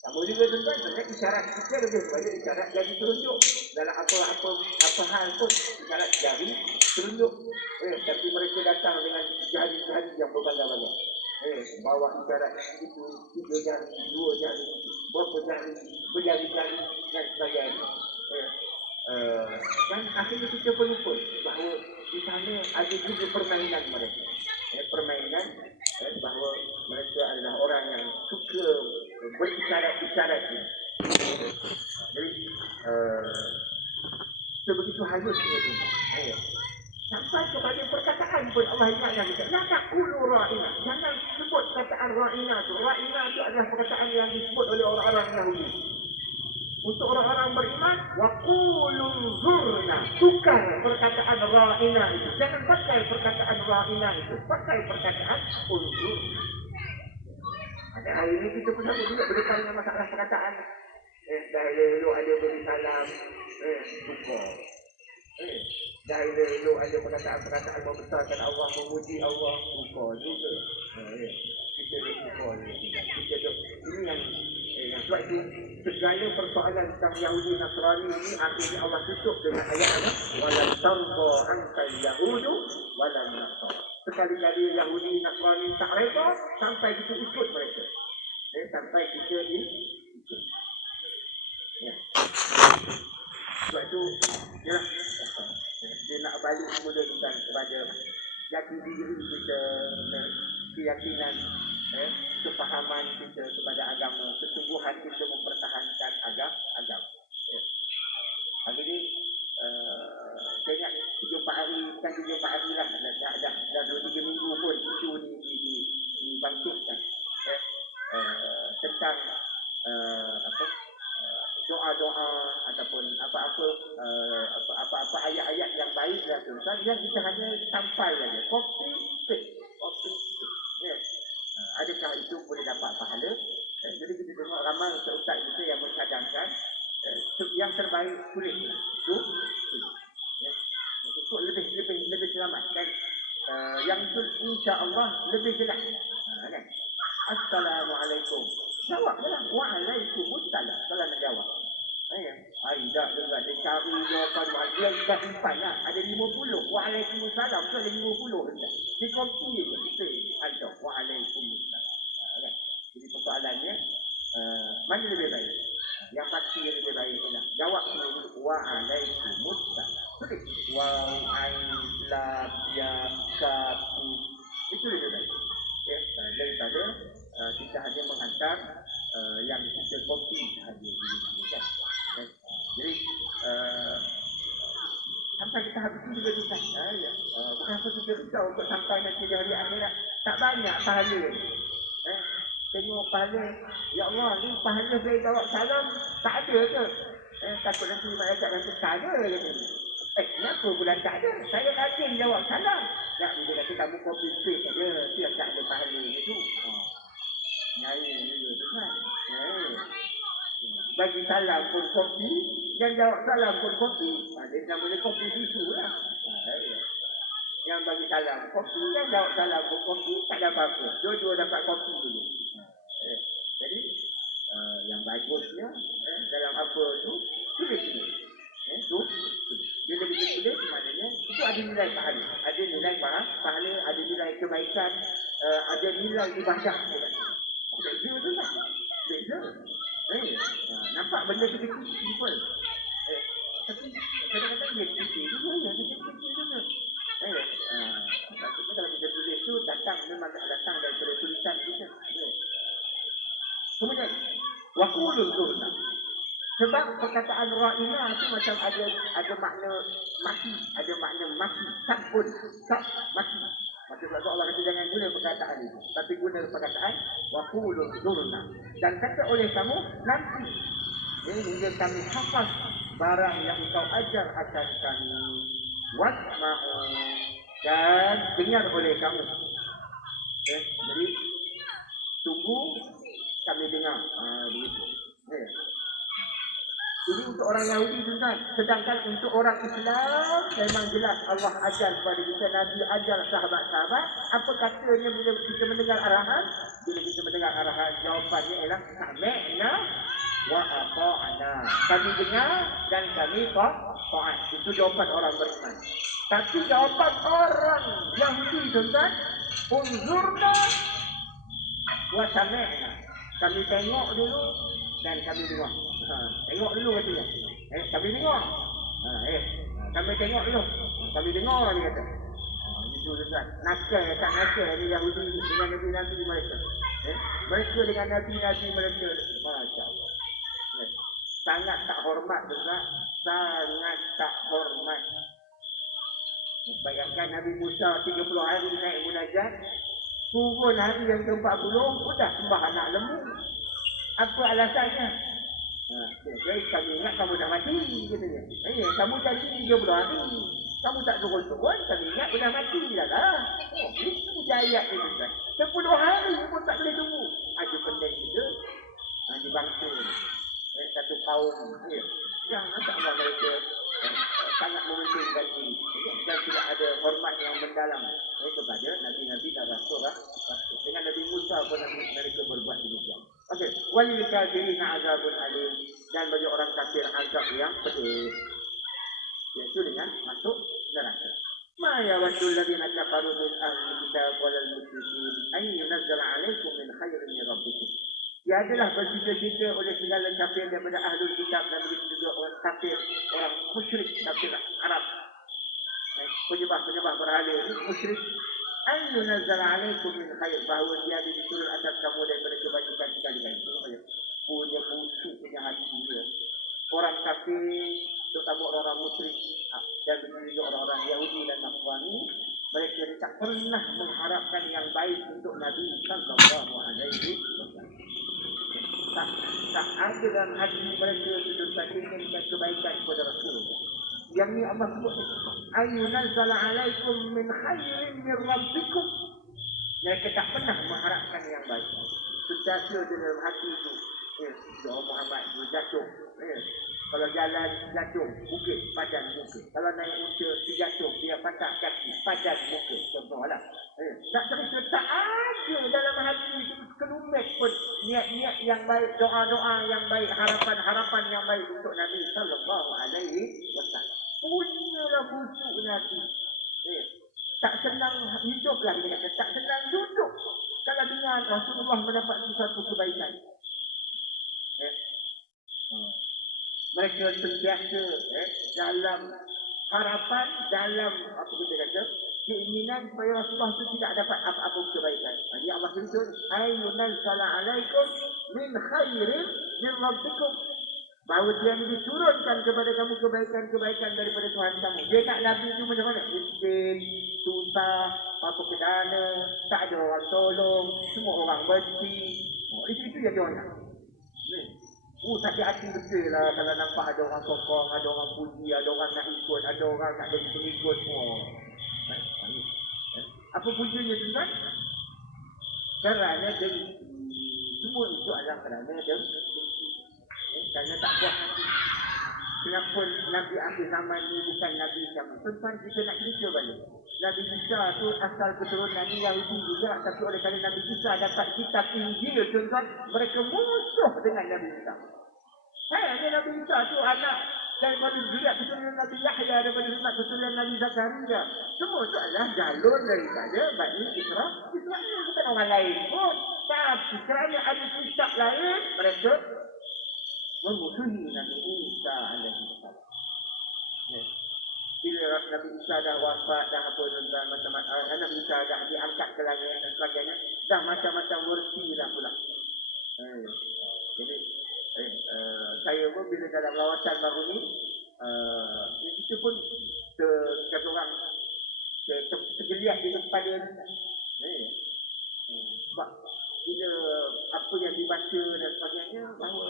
Sama juga tuan-tuan, sebenarnya isyarat kita lebih kepada isyarat jari telunjuk. Dalam apa hal pun isyarat jari telunjuk. Tapi mereka datang dengan jari-jari yang berbagai-bagai. Bawa isyarat itu 3 jari, 2 jari, berapa jari, berjari-jari dan sebagainya. Dan akhirnya kita pun lupa bahawa di sana ada juga permainan mereka. Permainan bahawa mereka adalah orang yang suka berisyarat-isyarat ini. Jadi sebegitu halusnya itu. Tak Sampai kepada perkataan pun Allah ingatkan kita. La taqulu ra'ina. Jangan sebut perkataan ra'ina tu. Ra'ina tu adalah perkataan yang disebut oleh orang-orang Yahudi. Untuk orang-orang beriman, wa qulu zurna. Tukar perkataan ra'ina itu. Jangan pakai perkataan ra'ina itu. Pakai perkataan unzur. Ada hari ini kita pun sama juga berdepan dengan masalah perkataan. Dah elok ada beri salam. Tukar. Dah elok ada perkataan-perkataan membesarkan Allah, memuji Allah. Tukar juga. Kita duk tukar juga. Ini yang sebab itu segala persoalan tentang Yahudi Nasrani ini akhirnya Allah tutup dengan ayat apa? Walan tarda ankal yahudu walan nasara. Sekali-kali Yahudi Nasrani tak reda sampai kita ikut mereka. Sampai kita ikut. Ya. Sebab itu ya, dia nak balik semula tentang kepada jati diri kita, keyakinan, kefahaman kita kepada agama, kesungguhan kita mempertahankan agama. Ya. Hari ini saya ingat 3-4 hari, bukan 3-4 hari lah, dah 2-3 minggu pun isu ni dibangkitkan tentang doa-doa ataupun apa-apa ayat-ayat yang baik dan tulisan yang kita hanya sampai saja, copy paste. Yes. Adakah itu boleh dapat pahala? Jadi kita tengok ramai ustaz kita yang mencadangkan yang terbaik tulis itu untuk lebih selamat dan yang itu insya-Allah lebih jelas. Kan? Assalamualaikum. Jawablah waalaikumsalam. Kalau nak jawab. Dah juga dia cari jawapan dia dah simpan lah. Ada 50. Waalaikumsalam tu ada 50 dah. Dia copy je. Ada waalaikumsalam. Kan? Jadi persoalannya mana lebih baik? Yang pasti yang lebih baik adalah jawab dulu waalaikumsalam. Betul? Waalaikumsalam. Itu lebih baik. Ya, daripada kita hanya menghantar yang kita copy sahaja. Kan? Jadi sampai kita habis juga tugas. Bukan apa kita risau untuk sampai nanti di hari akhirat. Tak banyak pahala. Tengok pahala. Ya Allah, ni pahala saya jawab salam tak ada ke? Takut nanti malaikat kata tak ada kata. Kenapa pula tak ada? Saya rajin jawab salam. Tak, dia kata kamu copy paste saja. Itu yang tak ada pahala itu. Nyari juga tu kan. Bagi salam pun copy, yang jawab salam pun copy. Dia namanya copy susu lah. Yang bagi salam copy, yang jawab salam pun copy, tak ada apa-apa. Dua-dua dapat copy dulu. Jadi yang bagusnya dalam apa tu tulis dulu. Bila kita tulis maknanya itu ada nilai pahala. Ada nilai pahala, ada nilai kebaikan, ada nilai ibadah. Beza tu lah. Beza. Nampak benda tu kecil, simple. Tapi kadang-kadang dia kecil juga. Dia kecil juga. Maksudnya kalau kita tulis tu memang datang daripada tulisan kita. Kemudian waqulul zurna. Sebab perkataan ra'ina itu macam ada makna mati, ada makna mati, sabun, mati. Maksudnya Allah kata jangan guna perkataan itu, tapi guna perkataan waqulul zurna. Dan kata oleh kamu nanti hingga kami hafaz barang yang engkau ajar akan kami, wasma'u, dan dengar oleh kamu. Jadi tunggu kami dengar. Begitu. Ini untuk orang Yahudi juga. Sedangkan untuk orang Islam memang jelas Allah ajar kepada kita, Nabi ajar sahabat-sahabat. Apa katanya bila kita mendengar arahan? Bila kita mendengar arahan, jawapannya ialah sami'na wa ata'na. Kami dengar dan kami taat. Itu jawapan orang beriman. Tapi jawapan orang Yahudi tuan-tuan, unzurna wa sami'na. Kami tengok dulu dan kami dengar. Tengok dulu katanya. Kami dengar. Kami tengok dulu. Kami dengar dia kata. Itu tuan. Nakal tak nakal ni Yahudi dengan nabi-nabi mereka. Mereka dengan nabi-nabi mereka. Masya-Allah. Sangat tak hormat tuan. Sangat tak hormat. Bayangkan Nabi Musa 30 hari naik munajat, turun hari yang ke-40, sudah sembah anak lembu. Apa alasannya? Jadi kami ingat kamu dah mati, katanya. Kamu janji 30 hari, kamu tak turun-turun, kami ingat sudah mati dah lah. Itu jayat itu kan. 10 hari pun tak boleh tunggu. Ada penting juga. Di bangsa satu kaum yang tak mahu mereka sangat mementingkan diri dan tidak ada hormat yang mendalam kepada Nabi-Nabi dan Rasul. Dengan Nabi Musa pun mereka berbuat demikian. Okey, walil kafirin azabun alim, dan bagi orang kafir azab yang pedih, iaitu dengan masuk neraka. Ma yawaddu alladhina kafaru min ahli kitab wal musyrikin an yunzala 'alaykum min khairin min rabbikum. Ia adalah bercita-cita oleh segala kafir daripada ahlul kitab dan begitu juga orang kafir, orang musyrik, kafir Arab, penyembah berhala ini musyrik. An yunzala 'alaykum min khair, bahawa tiada diturun atas kamu daripada kebajikan sekali-kali. Punya busuk punya hati dia. Orang kafir, terutama orang musyrik dan begitu juga orang-orang Yahudi dan Nasrani, mereka tak pernah mengharapkan yang baik untuk Nabi sallallahu alaihi wasallam. Tak ada dalam hati mereka sedang inginkan kebaikan kepada Rasulullah. Yang ni Allah sebut, ayunazzala alaikum min khairin min rabbikum. Mereka tak pernah mengharapkan yang baik. Sentiasa dalam hati itu, doa Muhammad itu jatuh. Kalau jalan jatuh, bukit, padan bukit. Kalau naik unta, dia jatuh, dia patah kaki, padan bukit. Contohlah. Tak cerita, tak ada dalam hati itu kelumit pun niat-niat yang baik, doa-doa yang baik, harapan-harapan yang baik untuk Nabi sallallahu alaihi wasallam. Punyalah busuk Nabi. Tak senang hiduplah, dia kata, tak senang duduk kalau dengar Rasulullah mendapat sesuatu kebaikan. Mereka sentiasa dalam harapan, dalam apa kita kata, keinginan supaya Rasulullah itu tidak dapat apa-apa kebaikan. Jadi Allah beritahu, ayunazzala alaikum min khairin min rabbikum, bahawa dia diturunkan kepada kamu kebaikan-kebaikan daripada Tuhan kamu. Dia nak Nabi itu macam mana? Miskin, susah, apa kedana, tak ada orang tolong, semua orang benci. Itu yang dia nak. Sakit hati betul lah kalau nampak ada orang sokong, ada orang puji, ada orang nak ikut, ada orang nak jadi pengikut. Apa punjanya tuan? Kerana dengki. Semua itu adalah kerana dengki. Kerana tak puas hati. Kenapa Nabi akhir zaman ni bukan Nabi zaman? Tuan kita nak cerita balik. Nabi Isa tu asal keturunan Yahudi juga, tapi oleh kerana Nabi Isa dapat kitab Injil, tuan, mereka musuh dengan Nabi Isa. Hanya Nabi Isa tu anak daripada zuriat keturunan Nabi Yahya, daripada zuriat keturunan Nabi Zakaria. Semua itu adalah jalur daripada Bani Israel. Israel bukan orang lain pun. Tapi kerana ada kitab lain, mereka memusuhi Nabi Isa alaihi salam. Bila Nabi Isa dah wafat, dah apa tuan-tuan, macam-macam, Nabi Isa dah diangkat ke langit dan sebagainya, dah macam-macam versi dah pula. Jadi saya pun bila dalam lawatan baru ni, itu pun kata orang tergeliat di depan dia. Sebab bila apa yang dibaca dan sebagainya, bahawa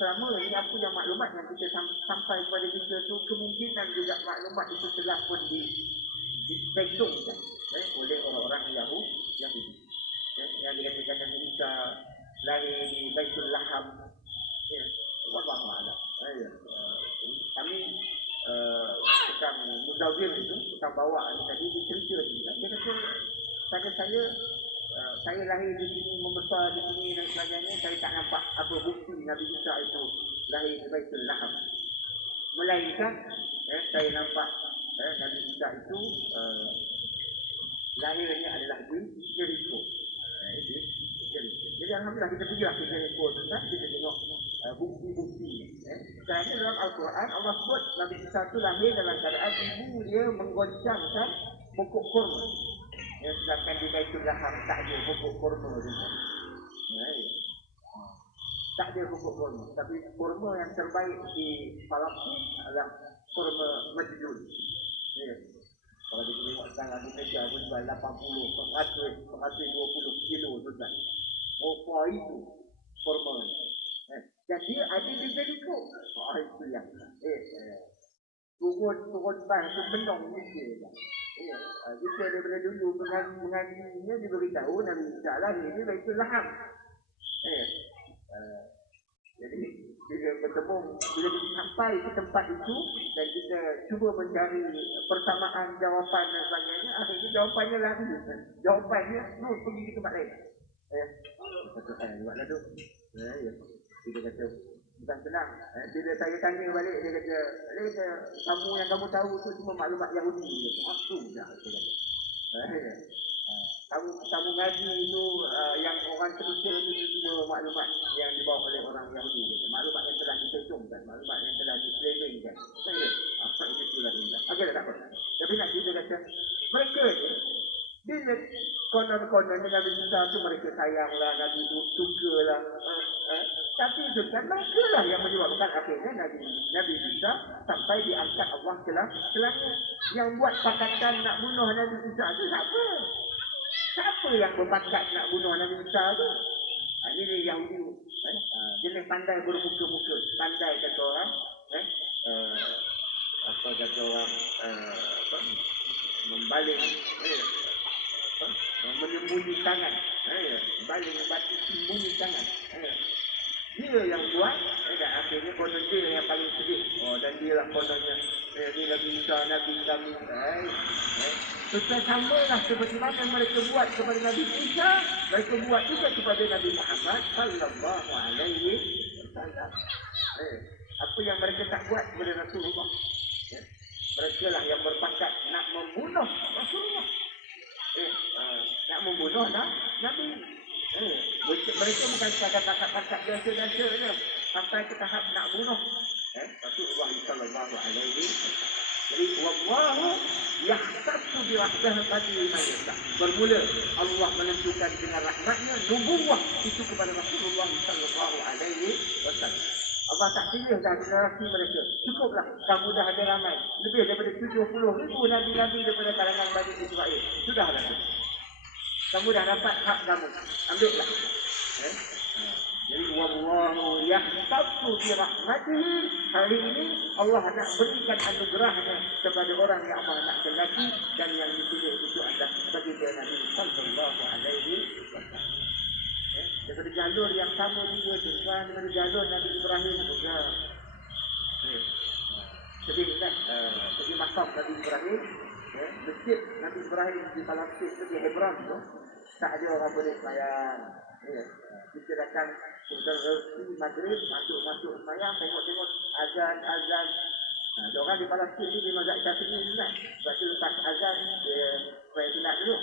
selama ni apa yang maklumat yang kita sampai kepada kita tu, kemungkinan juga maklumat itu telah pun dipesongkan oleh orang-orang Yahudi. Yang dikatakan Nabi Isa lahir di Baitul Laham. Wallahu a'lam. Kami tukang mudawir itu, tukang bawa ni tadi, dia cerita juga. Dia kata, pada saya lahir di sini, membesar di sini dan sebagainya, saya tak nampak apa bukti Nabi Isa itu lahir di Baitul Laham. Melainkan saya nampak Nabi Isa itu lahirnya adalah di Jericho. Jadi alhamdulillah kita pergilah ke Jericho tu, kita tengok bukti-bukti. Kerana dalam Al-Quran Allah sebut Nabi Isa itu lahir dalam keadaan ibu dia menggoncangkan pokok kurma. Sedangkan di Baitul Laham tak ada pokok kurma juga. Tak ada pokok kurma. Tapi kurma yang terbaik di Palestin adalah kurma Majnun. Kalau kita tengok sekarang di meja pun jual 80, 120 kilo tu kan. Oh, itu formal. Jadi ada di Jericho. Itu yang turun bahasa menong ni dia. Kita daripada dulu mengajinya diberitahu Nabi Isa lah ini Baitul Laham. Jadi bila bertemu, bila kita sampai ke tempat itu dan kita cuba mencari persamaan jawapan dan sebagainya, akhirnya jawapannya lari. Jawapannya, pergi ke tempat lain. Buatlah tu. Kita kata, bukan senang. Bila saya tanya balik, dia kata, kamu yang kamu tahu tu cuma maklumat Yahudi. Itu dah. Kamu ngaji itu yang orang terusir itu semua maklumat yang dibawa oleh orang Yahudi. Maklumat yang telah dicocongkan, maklumat yang telah diselaimkan. Apa itulah ini. Okey, tak apa. Tapi nak kita kata, mereka ni, bila konon-konon Nabi Musa tu mereka sayanglah, Nabi tu sukalah. Tapi itu kan mereka lah yang menyebabkan akhirnya Nabi Musa sampai diangkat Allah celahnya. Yang buat pakatan nak bunuh Nabi Musa tu siapa? Siapa yang berbakat nak bunuh Nabi Musa tu? Ini Yahudi. Jenis pandai bermuka-muka. Pandai kata orang. Apa kata orang. Membaling. Menyembunyi tangan. Baling batu sembunyi tangan. Dia yang buat. Dan akhirnya konon dia yang paling sedih. Dan dia lah kononnya. Ini Nabi Musa, Nabi kami. Supaya samalah seperti mana mereka buat kepada Nabi Isa, mereka buat juga kepada Nabi Muhammad sallallahu alaihi wasallam. Apa yang mereka tak buat kepada Rasulullah. Mereka lah yang berpakat nak membunuh Rasulullah. Nak membunuh Nabi. Mereka bukan sekadar pakat-pakat biasa-biasa je. Sampai ke tahap nak bunuh Rasulullah sallallahu alaihi wasallam. Jadi wallahu yahtassu bi rahmatihi man yasha. Bermula Allah menentukan dengan rahmatnya nubuwah itu kepada Rasulullah sallallahu alaihi wasallam. Allah tak pilih dah generasi mereka. Cukuplah kamu dah ada ramai. Lebih daripada 70,000 nabi-nabi daripada kalangan Bani Israel. Sudahlah tu. Kamu dah dapat hak kamu. Ambillah. Jadi wallahu yahtassu bi rahmatihi. Hari ini Allah nak berikan anugerahnya kepada orang yang Allah nak kehendaki dan yang dipilih itu adalah baginda Nabi sallallahu alaihi wasallam. Daripada jalur yang sama juga dengan daripada jalur Nabi Ibrahim juga. Jadi kan segi makam Nabi Ibrahim, masjid Nabi Ibrahim di Palestin itu di Hebron tu tak ada orang boleh sembahyang. Kita datang sebentar maghrib masuk sembahyang, tengok azan. Orang di Palestin ni di mazhab Syafi'i ni kan. Sebab tu lepas azan dia supaya sunat dulu.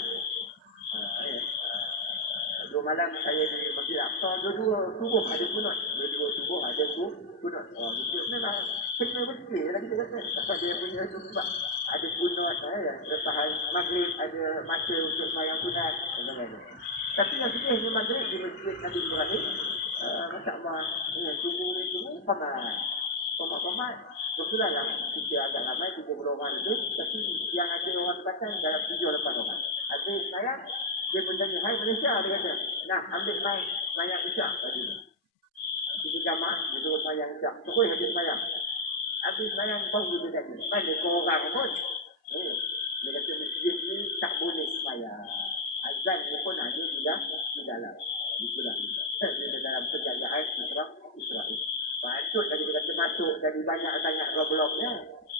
Dua malam saya di Masjid Aqsa, dua subuh ada kunut. Dua subuh ada kunut. Itu memang kena betul lah kita kata. Dia punya tu sebab ada kunut, lepas maghrib ada masa untuk sembahyang sunat. Tapi yang sedih maghrib di Masjid Nabi Ibrahim, masya-Allah, tunggu pamat. Betulah lah, kita agak ramai 30 orang itu, tapi yang ada orang datang dalam 7-8 orang. Ada saya, dia pun tanya, hai Malaysia, dia kata, nah ambil mai sembahyang isyak tadi. Kita jamak, dia suruh sembahyang isyak. Terus habis sembahyang. Habis sembahyang baru dia tanya, mana korang pun? Dia kata masjid ni tak boleh sembahyang. Azan ni pun ada di dalam. Itulah. Dia dalam penjagaan Israel. Patut tadi dia kata masuk dari banyak sangat blok-bloknya.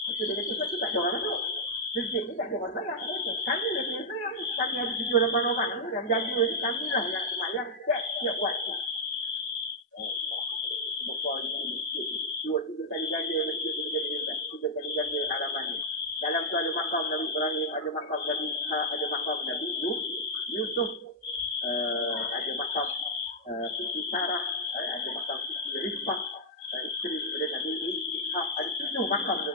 Itu dia kata tu tak ada orang masuk. Masjid ni tak ada orang sayang. Kami lah yang sayang. Kami ada 7-8 orang ni yang jaga ni. Kami lah yang semayang tiap waktu. Semoga ini masjid. 2-3 kali ganda masjid ni jadi 3 kali ganda halaman ni. Dalam tu ada makam Nabi Ibrahim, ada makam Nabi Ishaq, ada makam Nabi Yusuf, ada makam Siti Sarah, ada makam Siti Rizqah, isteri daripada Nabi Ishaq, ada 7 makam tu.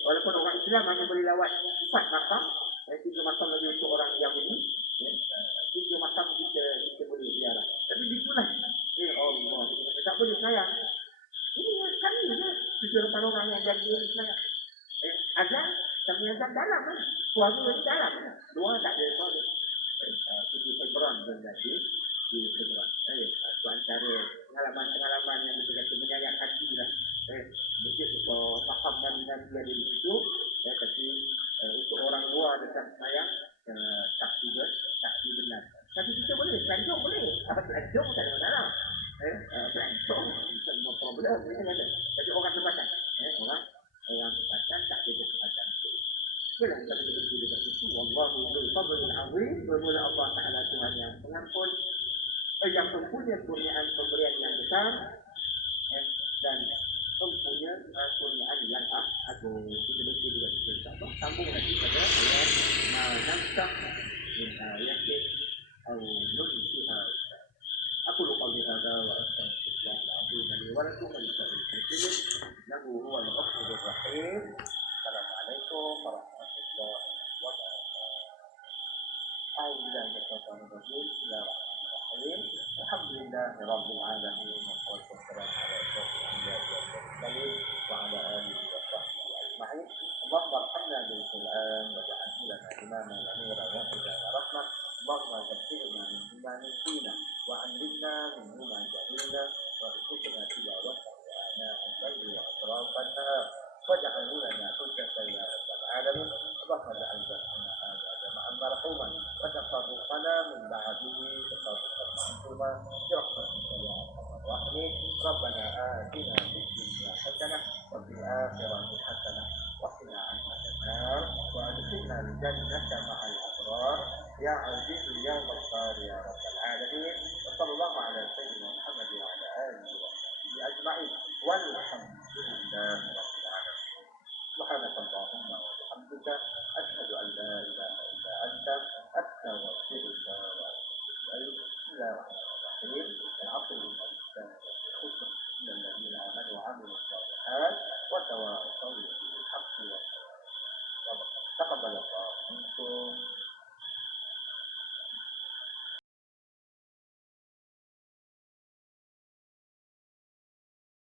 Walaupun orang Islam hanya boleh lawat 4 makam, 3 makam lagi untuk orang Yahudi, 3 makam kita boleh ziarah. Tapi itulah, Allah, tak boleh sayang. Ini sekali je, 7-8 orang yang jaga sayang. Azan, kami azan dalam kan. Suami di dalam, luar tak ada suami. Di Hebron menjadi di Hebron. Itu antara pengalaman-pengalaman yang kita kata menyayat hati lah. Mungkin untuk faham dan dia di situ, tapi untuk orang luar dekat sayang tak juga tak benar. Tapi kita boleh, pelancong boleh. Pelancong tak ada masalah. Pelancong no problem, boleh ada. Tapi orang tempatan, orang tempatan tak ada tempatan. Bila kita berdiri dekat situ, Wallahu dzul fadlil azim, bermula Allah Taala Tuhan yang pengampun, yang mempunyai kurniaan pemberian yang besar, dan mempunyai kurniaan yang agung. Kita mesti juga insya-Allah sambung lagi pada ayat namsah min ayatin au nunsiha. Aku lupa hadza wa astaghfirullah al-azim li wa lakum wa lisa'il muslimin innahu huwal ghafurur rahim. Assalamualaikum warahmatullahi wabarakatuh. أعوذ بالله من الشيطان الرجيم بسم الله الرحمن الرحيم الحمد لله رب العالمين والصلاة والسلام على أشرف الأنبياء والمرسلين وعلى آله وصحبه أجمعين اللهم ارحمنا بالقرآن واجعله لنا إماما ونورا وهدى ورحمة اللهم ذكرنا منه ما نسينا وعلمنا منه ما جهلنا وارزقنا تلاوته آناء الليل وأطراف النهار واجعل